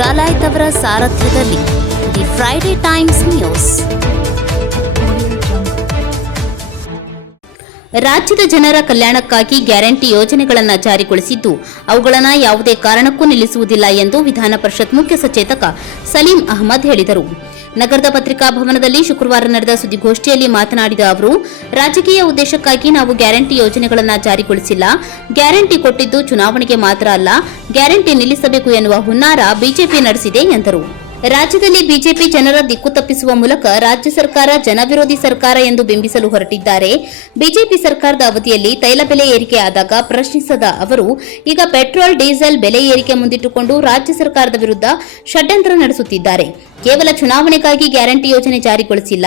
ಡಾಲಾಯ್ತ್ ಅವರ ಸಾರಥ್ಯದಲ್ಲಿ the Friday times news. ರಾಜ್ಯದ ಜನರ ಕಲ್ಯಾಣಕ್ಕಾಗಿ ಗ್ಯಾರಂಟಿ ಯೋಜನೆಗಳನ್ನು ಜಾರಿಗೊಳಿಸಿದ್ದು ಅವುಗಳನ್ನು ಯಾವುದೇ ಕಾರಣಕ್ಕೂ ನಿಲ್ಲಿಸುವುದಿಲ್ಲ ಎಂದು ವಿಧಾನ ಪರಿಷತ್ ಮುಖ್ಯ ಸಚೇತಕ ಸಲೀಂ ಅಹಮದ್ ಹೇಳಿದರು. ನಗರದ ಪತ್ರಿಕಾ ಭವನದಲ್ಲಿ ಶುಕ್ರವಾರ ನಡೆದ ಸುದ್ದಿಗೋಷ್ಠಿಯಲ್ಲಿ ಮಾತನಾಡಿದ ಅವರು, ರಾಜಕೀಯ ಉದ್ದೇಶಕ್ಕಾಗಿ ನಾವು ಗ್ಯಾರಂಟಿ ಯೋಜನೆಗಳನ್ನು ಜಾರಿಗೊಳಿಸಿಲ್ಲ. ಗ್ಯಾರಂಟಿ ಕೊಟ್ಟಿದ್ದು ಚುನಾವಣೆಗೆ ಮಾತ್ರ ಅಲ್ಲ, ಗ್ಯಾರಂಟಿ ನಿಲ್ಲಿಸಬೇಕು ಎನ್ನುವ ಹುನ್ನಾರ ಬಿಜೆಪಿ ನಡೆಸಿದೆ ಎಂದರು. ರಾಜ್ಯದಲ್ಲಿ ಬಿಜೆಪಿ ಜನರ ದಿಕ್ಕು ತಪ್ಪಿಸುವ ಮೂಲಕ ರಾಜ್ಯ ಸರ್ಕಾರ ಜನವಿರೋಧಿ ಸರ್ಕಾರ ಎಂದು ಬಿಂಬಿಸಲು ಹೊರಟಿದ್ದಾರೆ. ಬಿಜೆಪಿ ಸರ್ಕಾರದ ಅವಧಿಯಲ್ಲಿ ತೈಲ ಬೆಲೆ ಏರಿಕೆ ಆದಾಗ ಪ್ರಶ್ನಿಸದ ಅವರು ಈಗ ಪೆಟ್ರೋಲ್ ಡೀಸೆಲ್ ಬೆಲೆ ಏರಿಕೆ ಮುಂದಿಟ್ಟುಕೊಂಡು ರಾಜ್ಯ ಸರ್ಕಾರದ ವಿರುದ್ಧ ಷಡ್ಯಂತ್ರ ನಡೆಸುತ್ತಿದ್ದಾರೆ. ಕೇವಲ ಚುನಾವಣೆಗಾಗಿ ಗ್ಯಾರಂಟಿ ಯೋಜನೆ ಜಾರಿಗೊಳಿಸಿಲ್ಲ,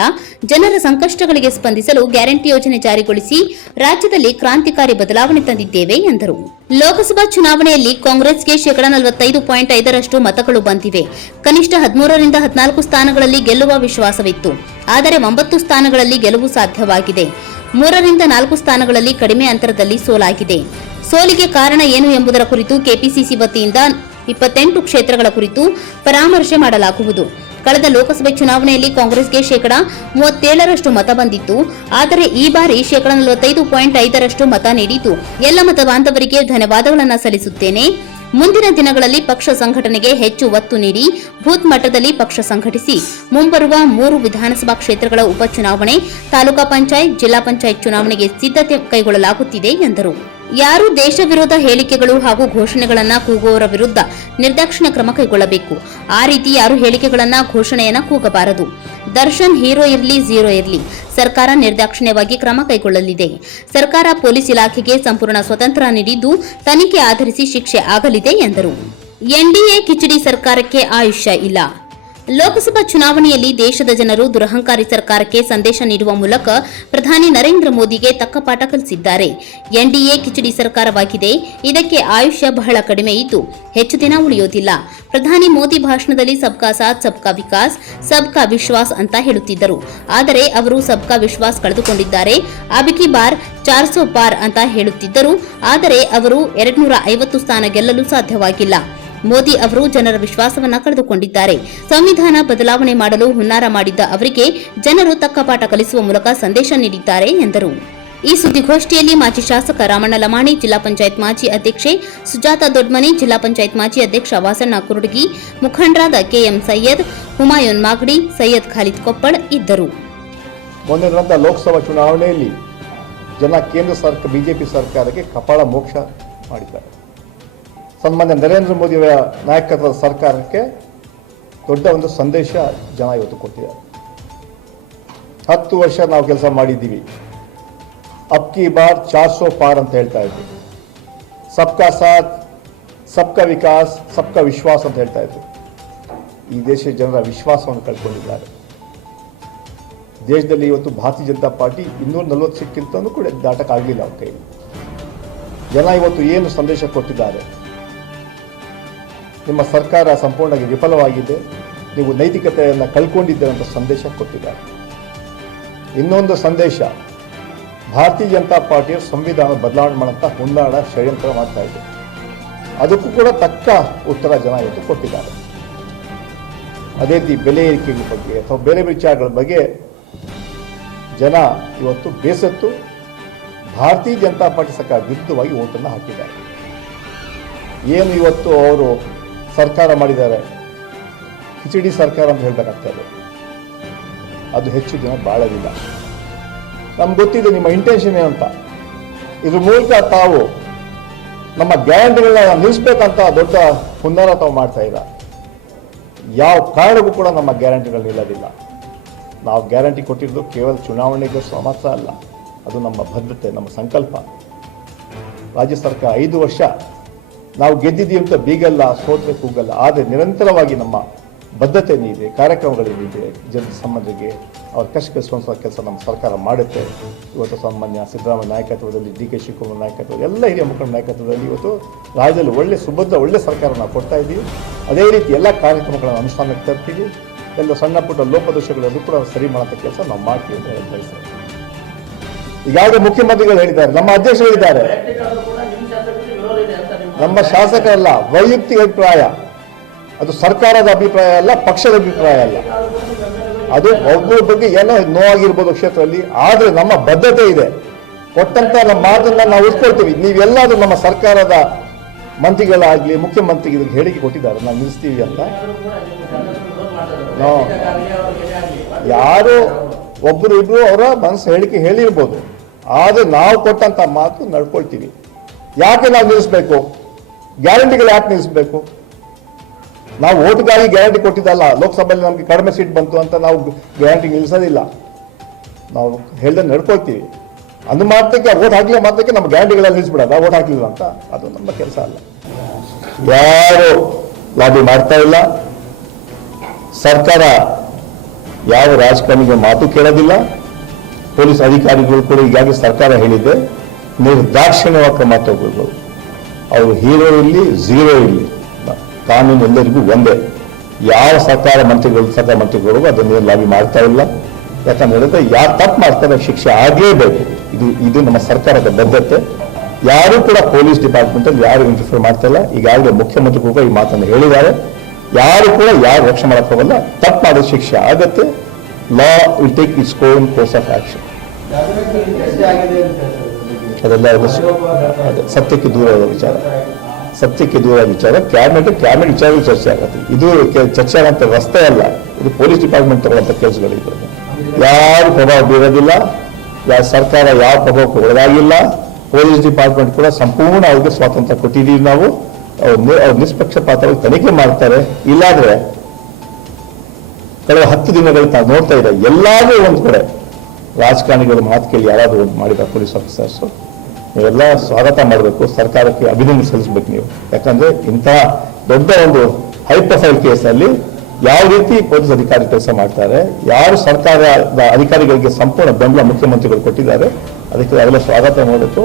ಜನರ ಸಂಕಷ್ಟಗಳಿಗೆ ಸ್ಪಂದಿಸಲು ಗ್ಯಾರಂಟಿ ಯೋಜನೆ ಜಾರಿಗೊಳಿಸಿ ರಾಜ್ಯದಲ್ಲಿ ಕ್ರಾಂತಿಕಾರಿ ಬದಲಾವಣೆ ತಂದಿದ್ದೇವೆ ಎಂದರು. ಲೋಕಸಭಾ ಚುನಾವಣೆಯಲ್ಲಿ ಕಾಂಗ್ರೆಸ್ಗೆ 45.5% ಮತಗಳು ಬಂದಿವೆ. ಕನಿಷ್ಠ 13ರಿಂದ 14 ಸ್ಥಾನಗಳಲ್ಲಿ ಗೆಲ್ಲುವ ವಿಶ್ವಾಸವಿತ್ತು. ಆದರೆ 9 ಸ್ಥಾನಗಳಲ್ಲಿ ಗೆಲುವು ಸಾಧ್ಯವಾಗಿದೆ. 3ರಿಂದ 4 ಸ್ಥಾನಗಳಲ್ಲಿ ಕಡಿಮೆ ಅಂತರದಲ್ಲಿ ಸೋಲಾಗಿದೆ. ಸೋಲಿಗೆ ಕಾರಣ ಏನು ಎಂಬುದರ ಕುರಿತು ಕೆಪಿಸಿಸಿ ವತಿಯಿಂದ 28 ಕ್ಷೇತ್ರಗಳ ಕುರಿತು ಪರಾಮರ್ಶೆ ಮಾಡಲಾಗುವುದು. ಕಳೆದ ಲೋಕಸಭೆ ಚುನಾವಣೆಯಲ್ಲಿ ಕಾಂಗ್ರೆಸ್ಗೆ 37% ಮತ ಬಂದಿತ್ತು. ಆದರೆ ಈ ಬಾರಿ 45.5% ಮತ ನೀಡಿದ್ದು ಎಲ್ಲ ಮತ ಬಾಂಧವರಿಗೆ ಧನ್ಯವಾದಗಳನ್ನು ಸಲ್ಲಿಸುತ್ತೇನೆ. ಮುಂದಿನ ದಿನಗಳಲ್ಲಿ ಪಕ್ಷ ಸಂಘಟನೆಗೆ ಹೆಚ್ಚು ಒತ್ತು ನೀಡಿ ಬೂತ್ ಮಟ್ಟದಲ್ಲಿ ಪಕ್ಷ ಸಂಘಟಿಸಿ ಮುಂಬರುವ 3 ವಿಧಾನಸಭಾ ಕ್ಷೇತ್ರಗಳ ಉಪಚುನಾವಣೆ, ತಾಲೂಕಾ ಪಂಚಾಯತ್, ಜಿಲ್ಲಾ ಪಂಚಾಯತ್ ಚುನಾವಣೆಗೆ ಸಿದ್ಧತೆ ಕೈಗೊಳ್ಳಲಾಗುತ್ತಿದೆ ಎಂದರು. ಯಾರು ದೇಶ ವಿರೋಧ ಹೇಳಿಕೆಗಳು ಹಾಗೂ ಘೋಷಣೆಗಳನ್ನು ಕೂಗುವವರ ವಿರುದ್ಧ ನಿರ್ದಾಕ್ಷಿಣ್ಯ ಕ್ರಮ ಕೈಗೊಳ್ಳಬೇಕು. ಆ ರೀತಿ ಯಾರು ಹೇಳಿಕೆಗಳನ್ನ ಘೋಷಣೆಯನ್ನ ಕೂಗಬಾರದು. ದರ್ಶನ್ ಹೀರೋ ಇರಲಿ ಝೀರೋ ಇರಲಿ, ಸರ್ಕಾರ ನಿರ್ದಾಕ್ಷಿಣ್ಯವಾಗಿ ಕ್ರಮ ಕೈಗೊಳ್ಳಲಿದೆ. ಸರ್ಕಾರ ಪೊಲೀಸ್ ಇಲಾಖೆಗೆ ಸಂಪೂರ್ಣ ಸ್ವತಂತ್ರ ನೀಡಿದ್ದು ತನಿಖೆ ಆಧರಿಸಿ ಶಿಕ್ಷೆ ಆಗಲಿದೆ ಎಂದರು. ಎನ್ಡಿಎ ಕಿಚಡಿ ಸರ್ಕಾರಕ್ಕೆ ಆಯುಷ್ಯ ಇಲ್ಲ. ಲೋಕಸಭಾ ಚುನಾವಣೆಯಲ್ಲಿ ದೇಶದ ಜನರು ದುರಹಂಕಾರಿ ಸರ್ಕಾರಕ್ಕೆ ಸಂದೇಶ ನೀಡುವ ಮೂಲಕ ಪ್ರಧಾನಿ ನರೇಂದ್ರ ಮೋದಿಗೆ ತಕ್ಕ ಪಾಠ ಕಲಿಸಿದ್ದಾರೆ. ಎನ್ಡಿಎ ಕಿಚಡಿ ಸರ್ಕಾರವಾಗಿದೆ. ಇದಕ್ಕೆ ಆಯುಷ್ಯ ಬಹಳ ಕಡಿಮೆ ಇದ್ದು ಹೆಚ್ಚು ದಿನ ಉಳಿಯೋದಿಲ್ಲ. ಪ್ರಧಾನಿ ಮೋದಿ ಭಾಷಣದಲ್ಲಿ ಸಬ್ಕಾ ಸಾಥ್ ಸಬ್ಕಾ ವಿಕಾಸ್ ಸಬ್ಕಾ ವಿಶ್ವಾಸ್ ಅಂತ ಹೇಳುತ್ತಿದ್ದರು. ಆದರೆ ಅವರು ಸಬ್ಕಾ ವಿಶ್ವಾಸ್ ಕಳೆದುಕೊಂಡಿದ್ದಾರೆ. ಅಬಿಕಿ ಬಾರ್ 400 ಪಾರ್ ಅಂತ ಹೇಳುತ್ತಿದ್ದರು. ಆದರೆ ಅವರು 250 ಸ್ಥಾನ ಗೆಲ್ಲಲು ಸಾಧ್ಯವಾಗಿಲ್ಲ. ಮೋದಿ ಅವರು ಜನರ ವಿಶ್ವಾಸವನ್ನ ಕಳೆದುಕೊಂಡಿದ್ದಾರೆ. ಸಂವಿಧಾನ ಬದಲಾವಣೆ ಮಾಡಲು ಹುನ್ನಾರ ಮಾಡಿದ್ದ ಅವರಿಗೆ ಜನರು ತಕ್ಕ ಪಾಠ ಕಲಿಸುವ ಮೂಲಕ ಸಂದೇಶ ನೀಡಿದ್ದಾರೆ ಎಂದರು. ಈ ಸುದ್ದಿಗೋಷ್ಠಿಯಲ್ಲಿ ಮಾಜಿ ಶಾಸಕ ರಾಮಣ್ಣ ಲಮಾಣಿ, ಜಿಲ್ಲಾ ಪಂಚಾಯತ್ ಮಾಜಿ ಅಧ್ಯಕ್ಷೆ ಸುಜಾತ ದೊಡ್ಮನಿ, ಜಿಲ್ಲಾ ಪಂಚಾಯತ್ ಮಾಜಿ ಅಧ್ಯಕ್ಷ ವಾಸಣ್ಣ ಕುರುಡಗಿ, ಮುಖಂಡರಾದ ಕೆಎಂ ಸೈಯದ್, ಹುಮಾಯೂನ್ ಮಾಗಡಿ, ಸೈಯದ್ ಖಾಲಿದ್ ಕೊಪ್ಪಳ್ ಇದ್ದರು. ಮೊನ್ನೆ ನಡೆದ ಲೋಕಸಭಾ ಚುನಾವಣೆಯಲ್ಲಿ ಜನ ಕೇಂದ್ರ ಸರ್ಕಾರ ಬಿಜೆಪಿ ಸರ್ಕಾರಕ್ಕೆ ಕಪಾಳ ಮೋಕ್ಷ ಮಾಡಿದ್ದಾರೆ. ಸನ್ಮಾನ್ಯ ನರೇಂದ್ರ ಮೋದಿಯವರ ನಾಯಕತ್ವದ ಸರ್ಕಾರಕ್ಕೆ ದೊಡ್ಡ ಒಂದು ಸಂದೇಶ ಜನ ಇವತ್ತು ಕೊಟ್ಟಿದ್ದಾರೆ. 10 ವರ್ಷ ನಾವು ಕೆಲಸ ಮಾಡಿದ್ದೀವಿ. ಅಬ್ಕಿ ಬಾರ್ 400 ಪಾರ್ ಅಂತ ಹೇಳ್ತಾ ಇದ್ವಿ. ಸಬ್ಕಾ ಸಾಥ್ ಸಬ್ಕಾ ವಿಕಾಸ್ ಸಬ್ಕಾ ವಿಶ್ವಾಸ್ ಅಂತ ಹೇಳ್ತಾ ಇದ್ವಿ. ಈ ದೇಶದ ಜನರ ವಿಶ್ವಾಸವನ್ನು ಕಳ್ಕೊಂಡಿದ್ದಾರೆ. ದೇಶದಲ್ಲಿ ಇವತ್ತು ಭಾರತೀಯ ಜನತಾ ಪಾರ್ಟಿ 240 ಸೀಟ್ಗಿಂತಲೂ ಕೂಡ ದಾಟಕ್ಕಾಗಲಿಲ್ಲ ಅವ್ರ ಕೈಲಿ. ಜನ ಇವತ್ತು ಏನು ಸಂದೇಶ ಕೊಟ್ಟಿದ್ದಾರೆ, ನಿಮ್ಮ ಸರ್ಕಾರ ಸಂಪೂರ್ಣವಾಗಿ ವಿಫಲವಾಗಿದೆ, ನೀವು ನೈತಿಕತೆಯನ್ನು ಕಳ್ಕೊಂಡಿದ್ದೀರ ಅಂತ ಸಂದೇಶ ಕೊಟ್ಟಿದ್ದಾರೆ. ಇನ್ನೊಂದು ಸಂದೇಶ, ಭಾರತೀಯ ಜನತಾ ಪಾರ್ಟಿಯ ಸಂವಿಧಾನ ಬದಲಾವಣೆ ಮಾಡುವಂಥ ಹುನ್ನಾರ ಷಡ್ಯಂತ್ರ ಮಾಡ್ತಾ ಇದೆ. ಅದಕ್ಕೂ ಕೂಡ ತಕ್ಕ ಉತ್ತರ ಜನ ಇವತ್ತು ಕೊಟ್ಟಿದ್ದಾರೆ. ಅದೇ ರೀತಿ ಬೆಲೆ ಏರಿಕೆ ಬಗ್ಗೆ ಅಥವಾ ಬೇರೆ ವಿಚಾರಗಳ ಬಗ್ಗೆ ಜನ ಇವತ್ತು ಬೇಸತ್ತು ಭಾರತೀಯ ಜನತಾ ಪಾರ್ಟಿ ಸರ್ಕಾರ ವಿರುದ್ಧವಾಗಿ ಓಟನ್ನು ಹಾಕಿದ್ದಾರೆ. ಏನು ಇವತ್ತು ಅವರು ಸರ್ಕಾರ ಮಾಡಿದ್ದಾರೆ, ಕಿಚಡಿ ಸರ್ಕಾರ ಅಂತ ಹೇಳಬೇಕಾಗ್ತದೆ. ಅದು ಹೆಚ್ಚು ದಿನ ಬಾಳಲಿಲ್ಲ. ನಮ್ಗೆ ಗೊತ್ತಿದೆ ನಿಮ್ಮ ಇಂಟೆನ್ಷನ್ ಏನಂತ. ಇದ್ರ ಮೂಲಕ ತಾವು ನಮ್ಮ ಗ್ಯಾರಂಟಿಗಳನ್ನ ನಿಲ್ಲಿಸ್ಬೇಕಂತ ದೊಡ್ಡ ಹುನ್ನಾರ ತಾವು ಮಾಡ್ತಾ ಇಲ್ಲ. ಯಾವ ಕಾರಣಕ್ಕೂ ಕೂಡ ನಮ್ಮ ಗ್ಯಾರಂಟಿಗಳು ನಿಲ್ಲೋದಿಲ್ಲ. ನಾವು ಗ್ಯಾರಂಟಿ ಕೊಟ್ಟಿರೋದು ಕೇವಲ ಚುನಾವಣೆಗೋಸ್ಕರ ಮಾತ್ರ ಅಲ್ಲ, ಅದು ನಮ್ಮ ಬದ್ಧತೆ, ನಮ್ಮ ಸಂಕಲ್ಪ. ರಾಜ್ಯ ಸರ್ಕಾರ 5 ವರ್ಷ ನಾವು ಗೆದ್ದಿದ್ದೀವಿ ಅಂತ ಬೀಗಲ್ಲ, ಸೋತ್ರೆ ಕೂಗಲ್ಲ. ಆದರೆ ನಿರಂತರವಾಗಿ ನಮ್ಮ ಬದ್ಧತೆ ಇದೆ, ಕಾರ್ಯಕ್ರಮಗಳೇನಿದೆ, ಜನರ ಸಂಬಂಧಿಗೆ ಅವ್ರ ಕಷ್ಟಕರಿಸುವಂಥ ಕೆಲಸ ನಮ್ಮ ಸರ್ಕಾರ ಮಾಡುತ್ತೆ. ಇವತ್ತು ಸಾಮಾನ್ಯ ಸಿದ್ದರಾಮಯ್ಯ ನಾಯಕತ್ವದಲ್ಲಿ, ಡಿ ಕೆ ಶಿವಕುಮಾರ್ ನಾಯಕತ್ವದಲ್ಲಿ, ಎಲ್ಲ ಹಿರಿಯ ಮುಖಂಡ ನಾಯಕತ್ವದಲ್ಲಿ ಇವತ್ತು ರಾಜ್ಯದಲ್ಲಿ ಒಳ್ಳೆ ಸರ್ಕಾರ ನಾವು ಕೊಡ್ತಾ ಇದ್ದೀವಿ. ಅದೇ ರೀತಿ ಎಲ್ಲ ಕಾರ್ಯಕ್ರಮಗಳನ್ನು ಅನುಷ್ಠಾನಕ್ಕೆ ತರ್ತೀವಿ. ಎಲ್ಲ ಸಣ್ಣ ಪುಟ್ಟ ಲೋಪದೋಷಗಳನ್ನು ಕೂಡ ಸರಿ ಮಾಡೋಂಥ ಕೆಲಸ ನಾವು ಮಾಡ್ತೀವಿ ಅಂತ ಹೇಳಿ ಬಯಸ್ತೇವೆ. ಈಗಾಗಲೇ ಮುಖ್ಯಮಂತ್ರಿಗಳು ಹೇಳಿದ್ದಾರೆ, ನಮ್ಮ ಅಧ್ಯಕ್ಷರು ಹೇಳಿದ್ದಾರೆ, ನಮ್ಮ ಶಾಸಕರಲ್ಲ, ವೈಯಕ್ತಿಕ ಅಭಿಪ್ರಾಯ. ಅದು ಸರ್ಕಾರದ ಅಭಿಪ್ರಾಯ ಅಲ್ಲ, ಪಕ್ಷದ ಅಭಿಪ್ರಾಯ ಅಲ್ಲ. ಅದು ಒಬ್ಬರ ಬಗ್ಗೆ ಏನೋ ನೋವಾಗಿರ್ಬೋದು ಕ್ಷೇತ್ರದಲ್ಲಿ, ಆದರೆ ನಮ್ಮ ಬದ್ಧತೆ ಇದೆ. ಕೊಟ್ಟಂತ ನಮ್ಮ ಮಾತನ್ನ ನಾವು ಉಳಿಸ್ಕೊಳ್ತೀವಿ. ನೀವೆಲ್ಲಾದ್ರೂ ನಮ್ಮ ಸರ್ಕಾರದ ಮಂತ್ರಿಗಳಾಗ್ಲಿ, ಮುಖ್ಯಮಂತ್ರಿಗಳಿಗೆ ಹೇಳಿಕೆ ಕೊಟ್ಟಿದ್ದಾರೆ ನಾವು ನಿಲ್ಲಿಸ್ತೀವಿ ಅಂತ. ಯಾರು ಒಬ್ಬರು ಇಬ್ರು ಅವರ ಮನಸ್ಸು ಹೇಳಿಕೆ ಹೇಳಿರ್ಬೋದು, ಆದರೆ ನಾವು ಕೊಟ್ಟಂತ ಮಾತು ನಡ್ಕೊಳ್ತೀವಿ. ಯಾಕೆ ನಾವು ನಿಲ್ಲಿಸ್ಬೇಕು? ಗ್ಯಾರಂಟಿಗಳು ಯಾಕೆ ನಿಲ್ಲಿಸ್ಬೇಕು? ನಾವು ಓಟ್ಗಾಗಿ ಗ್ಯಾರಂಟಿ ಕೊಟ್ಟಿದ್ದಲ್ಲ. ಲೋಕಸಭೆಯಲ್ಲಿ ನಮಗೆ ಕಡಿಮೆ ಸೀಟ್ ಬಂತು ಅಂತ ನಾವು ಗ್ಯಾರಂಟಿ ನಿಲ್ಲಿಸೋದಿಲ್ಲ. ನಾವು ಹೇಳ್ದೆ ನಡ್ಕೊಳ್ತೀವಿ. ಅಂದು ಮಾತ್ರಕ್ಕೆ ಓಟ್ ಹಾಕಲಿಲ್ಲ ಮಾತ್ರಕ್ಕೆ ನಮ್ಮ ಗ್ಯಾರಂಟಿಗಳಲ್ಲಿ ನಿಲ್ಲಿಸ್ಬಿಡೋದ ಓಟ್ ಹಾಕಲಿಲ್ಲ ಅಂತ. ಅದು ನಮ್ಮ ಕೆಲಸ ಅಲ್ಲ. ಯಾರು ಲಾಬಿ ಮಾಡ್ತಾ ಇಲ್ಲ. ಸರ್ಕಾರ ಯಾವ ರಾಜಕಾರಣಿಗಳ ಮಾತು ಕೇಳೋದಿಲ್ಲ. ಪೊಲೀಸ್ ಅಧಿಕಾರಿಗಳು ಕೂಡ ಈಗಾಗಲೇ ಸರ್ಕಾರ ಹೇಳಿದೆ, ನಿರ್ದಾಕ್ಷಿಣ್ಯವಾಗಿ ಕ್ರಮ ತಗೋಬೇಕು. ಅವರು ಹೀರೋ ಇಲ್ಲಿ, ಝೀರೋ ಇಲ್ಲಿ, ಕಾನೂನು ಎಲ್ಲರಿಗೂ ಒಂದೇ. ಯಾವ ಸರ್ಕಾರ ಮಂತ್ರಿಗಳು ಅದನ್ನು ಲಾಬಿ ಮಾಡ್ತಾ ಇಲ್ಲ. ಯಾಕಂದ್ರೆ ಹೇಳಿದ್ರೆ ಯಾರು ತಪ್ಪು ಮಾಡ್ತಾರೆ ಶಿಕ್ಷೆ ಆಗಲೇಬೇಕು. ಇದು ನಮ್ಮ ಸರ್ಕಾರದ ಬದ್ಧತೆ. ಯಾರು ಕೂಡ ಪೊಲೀಸ್ ಡಿಪಾರ್ಟ್ಮೆಂಟ್ ಅಲ್ಲಿ ಯಾರು ಇಂಟರ್ಫಿಯರ್ ಮಾಡ್ತಾ ಇಲ್ಲ. ಈಗಾಗಲೇ ಮುಖ್ಯಮಂತ್ರಿಗಳು ಕೂಡ ಈ ಮಾತನ್ನು ಹೇಳಿದ್ದಾರೆ. ಯಾರು ಕೂಡ ಯಾರು ರಕ್ಷಣೆ ಮಾಡಕ್ ಹೋಗಲ್ಲ. ತಪ್ಪು ಮಾಡಿದ ಶಿಕ್ಷೆ ಆಗತ್ತೆ. Law will take its own course of action. ಅದೆಲ್ಲ ಸತ್ಯಕ್ಕೆ ದೂರದ ವಿಚಾರ. ಸತ್ಯಕ್ಕೆ ದೂರ ವಿಚಾರ. ಕ್ಯಾಬಿನೆಟ್ ವಿಚಾರಗಳು ಚರ್ಚೆ ಆಗತ್ತೆ. ಇದು ಚರ್ಚೆ ಆಗಂತ ರಸ್ತೆ ಅಲ್ಲ. ಇದು ಪೊಲೀಸ್ ಡಿಪಾರ್ಟ್ಮೆಂಟ್ ತಗೊಳ್ಳಂತ ಕೆಲಸಗಳಿದೆ. ಯಾರು ಪ್ರಭಾವ ಬೀರೋದಿಲ್ಲ. ಸರ್ಕಾರ ಯಾವ ಪ್ರಭಾವಕ್ಕೆ ಒಳಗಾಗಿಲ್ಲ. ಪೊಲೀಸ್ ಡಿಪಾರ್ಟ್ಮೆಂಟ್ ಕೂಡ ಸಂಪೂರ್ಣ ಅವ್ರಿಗೆ ಸ್ವಾತಂತ್ರ್ಯ ಕೊಟ್ಟಿದ್ದೀವಿ ನಾವು. ಅವ್ರು ನಿಷ್ಪಕ್ಷಪಾತವಾಗಿ ತನಿಖೆ ಮಾಡ್ತಾರೆ. ಇಲ್ಲಾಂದ್ರೆ ಕಳೆದ 10 ದಿನಗಳು ನಾವು ನೋಡ್ತಾ ಇದ್ದಾರೆ, ಎಲ್ಲಾದ್ರೂ ಒಂದು ಕಡೆ ರಾಜಕಾರಣಿಗಳು ಮಾತು ಕೇಳಿ ಯಾರಾದ್ರೂ ಒಂದು ಮಾಡಿದ ಪೊಲೀಸ್ ಆಫೀಸರ್ಸ್ ನೀವೆಲ್ಲ ಸ್ವಾಗತ ಮಾಡಬೇಕು. ಸರ್ಕಾರಕ್ಕೆ ಅಭಿನಂದನೆ ಸಲ್ಲಿಸಬೇಕು ನೀವು. ಯಾಕಂದ್ರೆ ಇಂತಹ ದೊಡ್ಡ ಒಂದು ಹೈ ಪ್ರೊಫೈಲ್ ಕೇಸಲ್ಲಿ ಯಾವ ರೀತಿ ಪೊಲೀಸ್ ಅಧಿಕಾರಿ ಕೆಲಸ ಮಾಡ್ತಾರೆ, ಯಾರು ಸರ್ಕಾರದ ಅಧಿಕಾರಿಗಳಿಗೆ ಸಂಪೂರ್ಣ ಬೆಂಬಲ ಮುಖ್ಯಮಂತ್ರಿಗಳು ಕೊಟ್ಟಿದ್ದಾರೆ, ಅದಕ್ಕೆ ಅವೆಲ್ಲ ಸ್ವಾಗತ ಮಾಡಬೇಕು.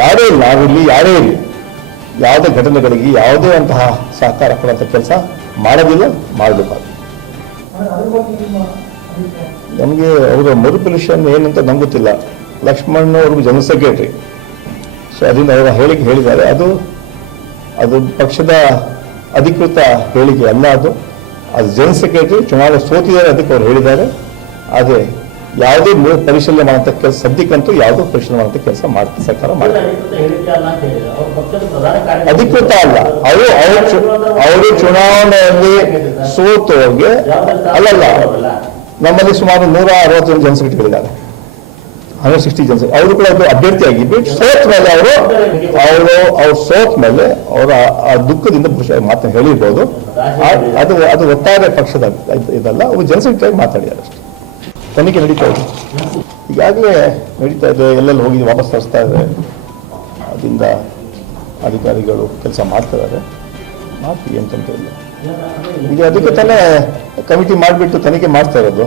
ಯಾರೇ ಇಲ್ಲ, ನಾವಿಲ್ಲಿ ಯಾರೇ ಇರಲಿ, ಯಾವುದೇ ಘಟನೆಗಳಿಗೆ ಯಾವುದೇ ಅಂತಹ ಸಹಕಾರ ಕೊಡುವಂಥ ಕೆಲಸ ಮಾಡೋದಿಲ್ಲ, ಮಾಡಬೇಕಾಗುತ್ತೆ. ನಮಗೆ ಅವರ ಮರುಪರಿಶೀಲನೆ ಏನಂತ ನಮ್ಗೆ ಗೊತ್ತಿಲ್ಲ. ಲಕ್ಷ್ಮಣ್ ಅವ್ರಿಗೆ ಜನರಲ್ ಸೆಕ್ರೆಟರಿ, ಸೊ ಅದರಿಂದ ಅವರ ಹೇಳಿಕೆ ಹೇಳಿದ್ದಾರೆ. ಅದು ಪಕ್ಷದ ಅಧಿಕೃತ ಹೇಳಿಕೆ ಅಲ್ಲ. ಅದು ಜನರಲ್ ಸೆಕ್ರೆಟರಿ ಚುನಾವಣೆ ಸೋತಿದ್ದಾರೆ, ಅದಕ್ಕೆ ಅವ್ರು ಹೇಳಿದ್ದಾರೆ. ಆದರೆ ಯಾವುದೇ ಪರಿಶೀಲನೆ ಮಾಡುವಂಥ ಕೆಲಸ ಸದ್ಯಕ್ಕಂತೂ ಯಾವುದೋ ಪರಿಶೀಲನೆ ಮಾಡುವಂಥ ಕೆಲಸ ಸರ್ಕಾರ ಮಾಡ್ತಾರೆ. ಅಧಿಕೃತ ಅಲ್ಲ. ಅವರು ಚುನಾವಣೆಯಲ್ಲಿ ಸೋತವ್ರಿಗೆ ಅಲ್ಲಲ್ಲ, ನಮ್ಮಲ್ಲಿ ಸುಮಾರು 160 ಜನ ಜನಸಂಖ್ಯೆಗಳಿದ್ದಾರೆ. 160 ಜನ. ಅವರು ಕೂಡ ಅದು ಅಭ್ಯರ್ಥಿಯಾಗಿದ್ದು ಸೋತ್ ಮೇಲೆ ಅವ್ರು ಸೋತ್ ಮೇಲೆ ಅವರ ಆ ದುಃಖದಿಂದ ಮಾತನ್ನು ಹೇಳಿರ್ಬೋದು. ಅದು ಒಟ್ಟಾರೆ ಪಕ್ಷದ ಇದಲ್ಲ, ಅವರು ಜನಸಂಖ್ಯೆಯಾಗಿ ಮಾತಾಡಿದ್ದಾರೆ ಅಷ್ಟೇ. ತನಿಖೆ ನಡೀತಾ ಇದೆ, ಈಗಾಗಲೇ ನಡೀತಾ ಇದೆ. ಎಲ್ಲೆಲ್ಲಿ ಹೋಗಿ ವಾಪಸ್ ತರಿಸ್ತಾ ಇದ್ದಾರೆ. ಅದರಿಂದ ಅಧಿಕಾರಿಗಳು ಕೆಲಸ ಮಾಡ್ತಿದ್ದಾರೆ. ಮಾಡ್ತೀವಿ ಅಂತಂತ ಇಲ್ಲ. ಈಗ ಅದಕ್ಕೆ ತಾನೇ ಕಮಿಟಿ ಮಾಡಿಬಿಟ್ಟು ತನಿಖೆ ಮಾಡ್ತಾ ಇರೋದು.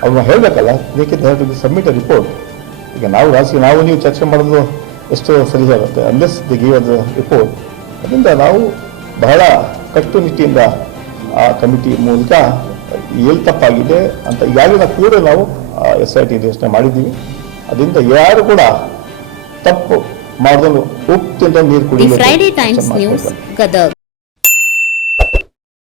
ಅವ್ರನ್ನ ಹೇಳಬೇಕಲ್ಲ, ಇದಕ್ಕೆ ಸಬ್ಮಿಟ್ ಅ ರಿಪೋರ್ಟ್. ಈಗ ನಾವು ನೀವು ಚರ್ಚೆ ಮಾಡೋದು ಎಷ್ಟು ಸರಿ ಆಗುತ್ತೆ, unless the give a report. ಅದರಿಂದ ನಾವು ಬಹಳ ಕಟ್ಟುನಿಟ್ಟಿಯಿಂದ ಆ ಕಮಿಟಿ ಮೂಲಕ ಎಲ್ಲಿ ತಪ್ಪಾಗಿದೆ ಅಂತ ಈಗಾಗಲೇ ಕೂಡ ನಾವು SIT ಯೋಚನೆ ಮಾಡಿದ್ದೀವಿ. ಅದರಿಂದ ಯಾರು ಕೂಡ ತಪ್ಪು ಮಾಡಿದ್ರು ಉಪ್ಪಿಂದ ನೀರು ಕುಡಿಯಬೇಕು. Friday times news Gadag.